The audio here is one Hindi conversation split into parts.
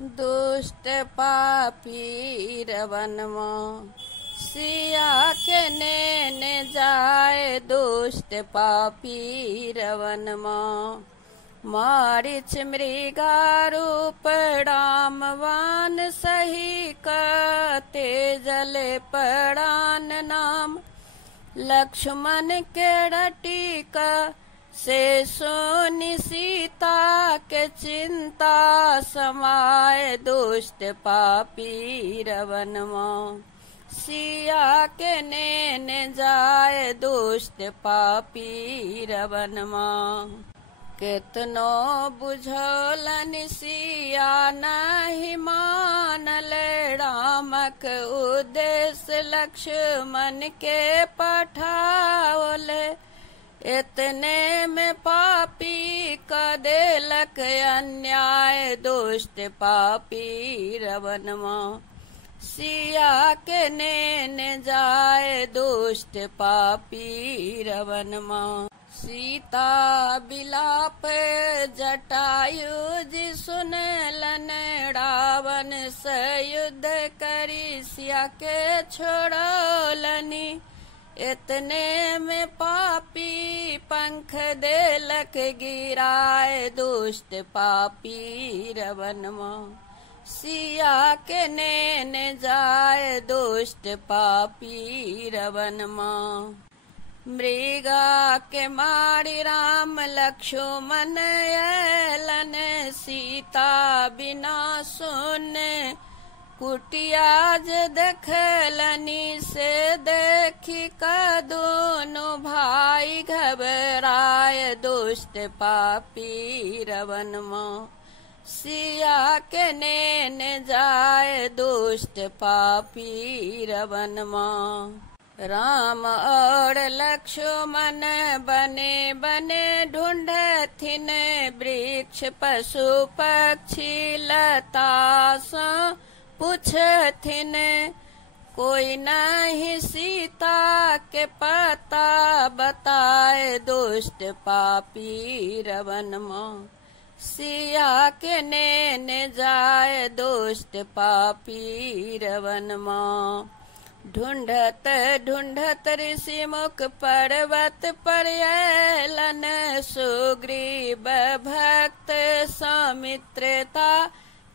दुष्ट पापी रवनमा सिया के नेने जाए दुष्ट पापी रवनमा मारिच मृगारूप रामवान सही कते जले पड़ान नाम लक्ष्मण के रटिका से सोनी सीता के चिंता समाये दुष्ट पापी रवनमा सिया के नेने जाए दुष्ट पापी रवनमा केतनो बुझौलन सिया नहीं मानल रामक उद्देश्य लक्ष्मण के पठावल इतने में पापी का देलक अन्याय दुष्ट पापी रवनमा सिया के नेने जाए दुष्ट पापी रवनमा सीता बिलाप जटायु जी सुनलन रावण से युद्ध करी सिया के छोड़लनी इतने में पापी पंख देलक गिराए दुष्ट पापी रवनमा सिया के नेने जाए दुष्ट पापी रवनमा मृगा के मारी राम लक्ष्मण एलन सीता बिना सुन कुटियाज देखलनी से देखी का दोनों भाई घबराए दुष्ट पापी रवनमा सिया के नेने जाए दुष्ट पापी रवनमा राम और लक्ष्मण बने बने ढूंढथिन वृक्ष पशु पक्षी लता सो पूछथिन कोई नहीं सीता के पता बताए दुष्ट पापी रवनमा सिया के नेने जाए दुष्ट पापी रवनमा ढूंढत ढूंढत ऋषि मुख पर्वत पर एलन सुग्रीव भक्त सौमित्रता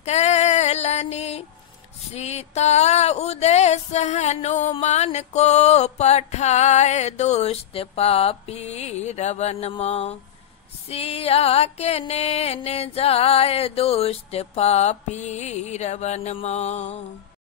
कैलनी सीता उद्देश्य हनुमान को पठाए दुष्ट पापी रवनमा सिया के नेने जाए दुष्ट पापी रवनमा।